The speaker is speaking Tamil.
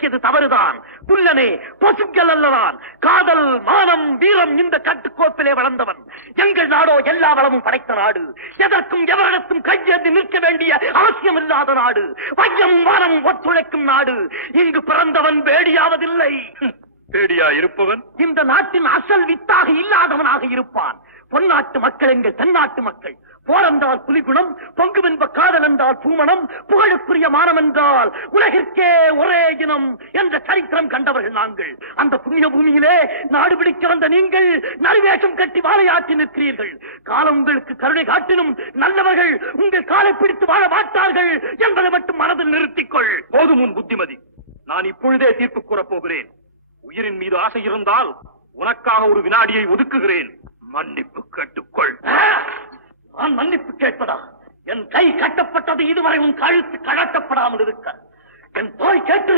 பேசியது தவறுதான். புல்லனே, பொசுக்கள் அல்லதான். காதல், மானம், வீரம் இந்த கட்டுக்கோப்பிலே வளர்ந்தவன். எங்கள் நாடோ எல்லா வளமும் படைத்த நாடு. எதற்கும் எவரிடத்தும் கையேந்தி நிற்க வேண்டிய அவசியம் இல்லாத நாடு. வையம் வானம் ஒத்துழைக்கும் நாடு. இங்கு பிறந்தவன் வேடியாவதில்லை. பேடியா இருப்பவன் இந்த நாட்டின் அசல் வித்தாக இல்லாதவனாக இருப்பான். பொன்னாட்டு மக்கள் எங்கள் தென்னாட்டு மக்கள். போரென்றால் புலிகுணம், பொங்குவென்ப காதல் என்றால் பூமணம், புகழுக்குரிய மானம் என்றால் உலகிற்கே ஒரே இனம் என்ற சரித்திரம் கண்டவர்கள் நாங்கள். அந்த புண்ணிய பூமியிலே நாடு பிடிக்க வந்த நீங்கள் நரிவேஷம் கட்டி வாழையாற்றி நிற்கிறீர்கள். காலம் உங்களுக்கு கருணை காட்டினும் நல்லவர்கள் உங்கள் காலை பிடித்து வாழ மாட்டார்கள் என்பதை மட்டும் மனதில் நிறுத்திக்கொள். போதும் உன் புத்திமதி. நான் இப்பொழுதே தீர்ப்பு கூறப் போகிறேன். உயிரின் மீது ஆசை இருந்தால் உனக்காக ஒரு வினாடியை ஒதுக்குகிறேன். மன்னிப்பு கேட்டுக்கொள். நான் மன்னிப்பு கேட்பதா? என் கை கட்டப்பட்டது இதுவரை உன் கழுத்து கழட்டப்படாமல் இருக்க. என் தோய் கேட்டு